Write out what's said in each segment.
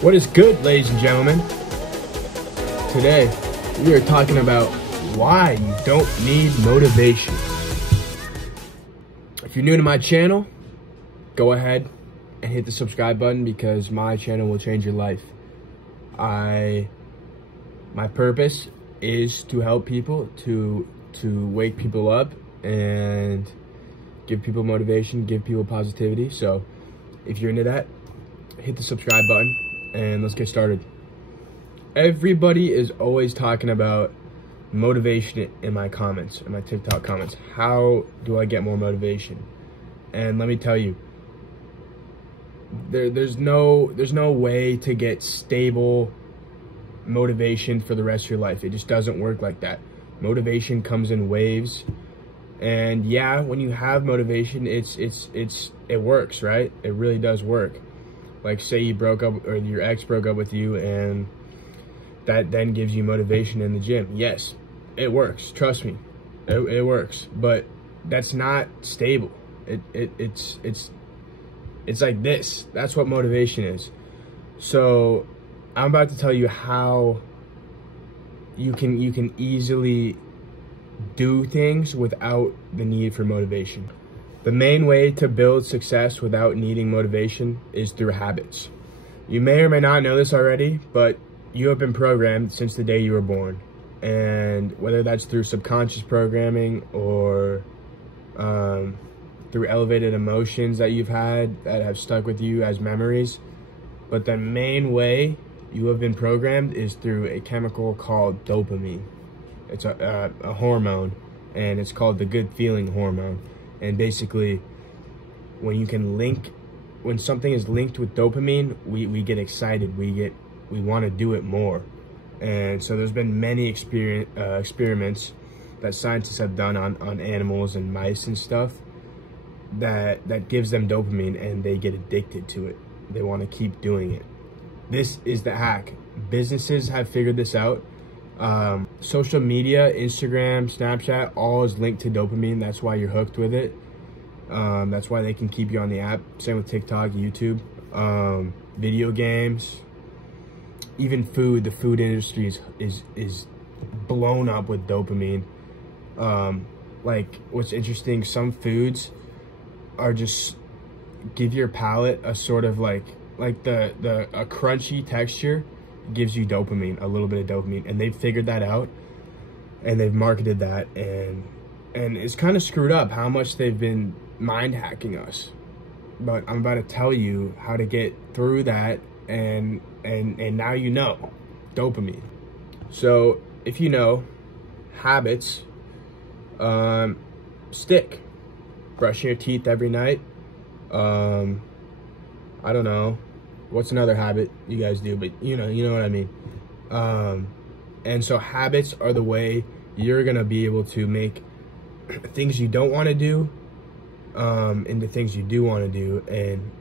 What is good, ladies and gentlemen? Today, we are talking about why you don't need motivation. If you're new to my channel, go ahead and hit the subscribe button because my channel will change your life. My purpose is to help people, to wake people up and give people motivation, give people positivity. So if you're into that, hit the subscribe button and let's get started. Everybody is always talking about motivation in my comments, in my TikTok comments. How do I get more motivation? And let me tell you, there's no way to get stable motivation for the rest of your life. It just doesn't work like that. Motivation comes in waves, and yeah, when you have motivation, it works, right? It really does work. Like, say you broke up, or your ex broke up with you, and that then gives you motivation in the gym. Yes, it works. Trust me, it works. But that's not stable. It's like this. That's what motivation is. So I'm about to tell you how you can easily do things without the need for motivation. The main way to build success without needing motivation is through habits. You may or may not know this already, but you have been programmed since the day you were born. And whether that's through subconscious programming or through elevated emotions that you've had that have stuck with you as memories, but the main way you have been programmed is through a chemical called dopamine. It's a hormone, and it's called the good feeling hormone. And basically, when something is linked with dopamine, we get excited. We want to do it more. And so there's been many experiments that scientists have done on animals and mice and stuff that gives them dopamine, and they get addicted to it. They want to keep doing it. This is the hack. Businesses have figured this out. Social media, Instagram, Snapchat, all is linked to dopamine. That's why you're hooked with it. That's why they can keep you on the app. Same with TikTok, YouTube, video games, even food. The food industry is blown up with dopamine. Like, what's interesting, some foods are just give your palate a sort of like a crunchy texture gives you dopamine, a little bit of dopamine, and they've figured that out, and they've marketed that, and it's kind of screwed up how much they've been mind hacking us. But I'm about to tell you how to get through that, and now you know dopamine. So if you know, habits stick. Brushing your teeth every night. I don't know. What's another habit you guys do? But you know what I mean. And so habits are the way you're gonna be able to make things you don't want to do into things you do want to do,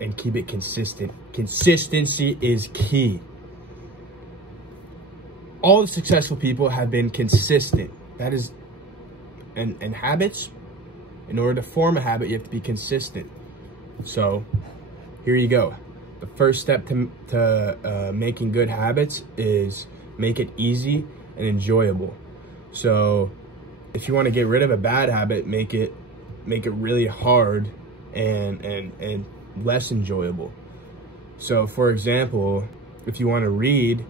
and keep it consistent. Consistency is key. All the successful people have been consistent. That is, and habits, in order to form a habit, you have to be consistent. So here you go. The first step to making good habits is make it easy and enjoyable. So if you want to get rid of a bad habit, make it really hard and less enjoyable. So for example, if you want to read,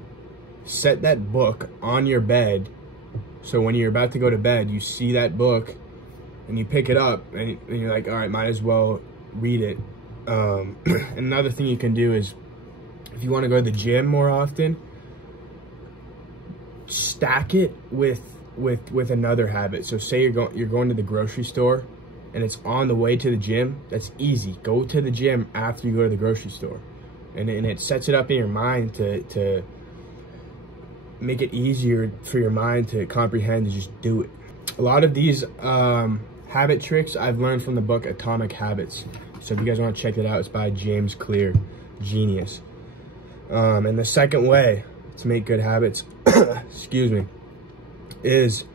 set that book on your bed, so when you're about to go to bed, you see that book and you pick it up and you're like, all right, might as well read it. Another thing you can do is, if you want to go to the gym more often, stack it with another habit. So say you're going to the grocery store and it's on the way to the gym. That's easy. Go to the gym after you go to the grocery store, and it sets it up in your mind to make it easier for your mind to comprehend to just do it. A lot of these habit tricks I've learned from the book Atomic Habits. So if you guys want to check it out, it's by James Clear. Genius. And the second way to make good habits, excuse me, is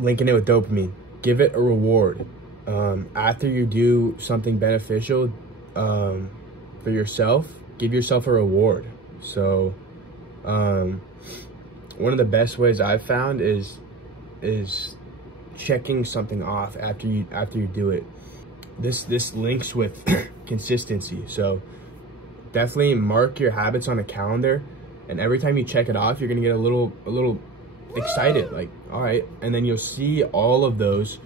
linking it with dopamine. Give it a reward. After you do something beneficial for yourself, give yourself a reward. So one of the best ways I've found is checking something off after you do it. This links with consistency. So definitely mark your habits on a calendar, and every time you check it off, you're gonna get a little excited, like, all right. And then you'll see all of those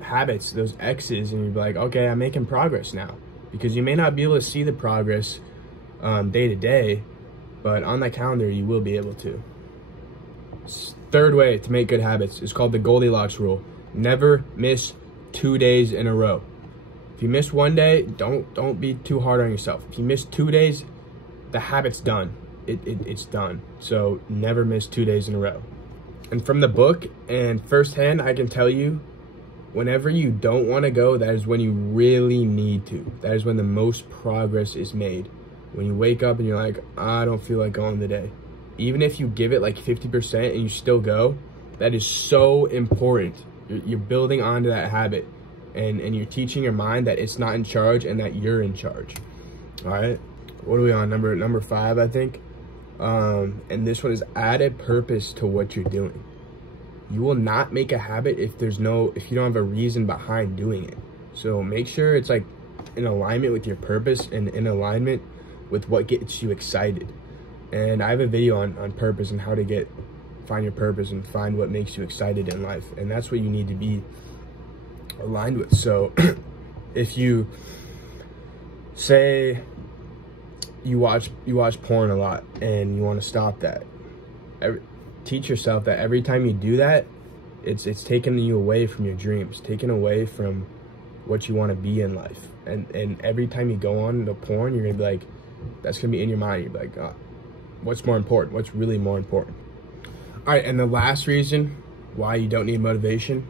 habits, those X's, and you'll be like, okay, I'm making progress now. Because you may not be able to see the progress day to day, but on that calendar you will be able to. Third way to make good habits is called the Goldilocks rule. Never miss 2 days in a row. If you miss one day, don't be too hard on yourself. If you miss 2 days, the habit's done. It's done. So never miss 2 days in a row. And from the book and firsthand, I can tell you, whenever you don't want to go, that is when you really need to. That is when the most progress is made. When you wake up and you're like, I don't feel like going today. Even if you give it like 50% and you still go, that is so important. You're building onto that habit, and you're teaching your mind that it's not in charge and that you're in charge. All right, what are we on? Number 5, I think. And this one is add a purpose to what you're doing. You will not make a habit if you don't have a reason behind doing it. So make sure it's like in alignment with your purpose and in alignment with what gets you excited. And I have a video on purpose and how to find your purpose and find what makes you excited in life. And that's what you need to be aligned with. So if you say you watch porn a lot and you want to stop that, teach yourself that every time you do that, it's taking you away from your dreams, taken away from what you want to be in life. And every time you go on the porn, you're gonna be like, that's gonna be in your mind. You're like, oh, what's more important? What's really more important? All right, and the last reason why you don't need motivation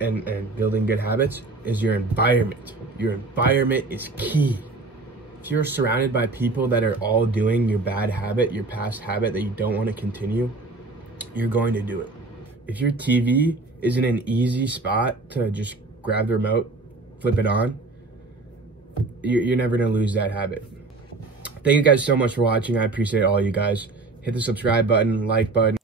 and building good habits is your environment. Your environment is key. If you're surrounded by people that are all doing your bad habit, your past habit that you don't want to continue, you're going to do it. If your TV is in an easy spot to just grab the remote, flip it on, you're never going to lose that habit. Thank you guys so much for watching. I appreciate all you guys. Hit the subscribe button, like button.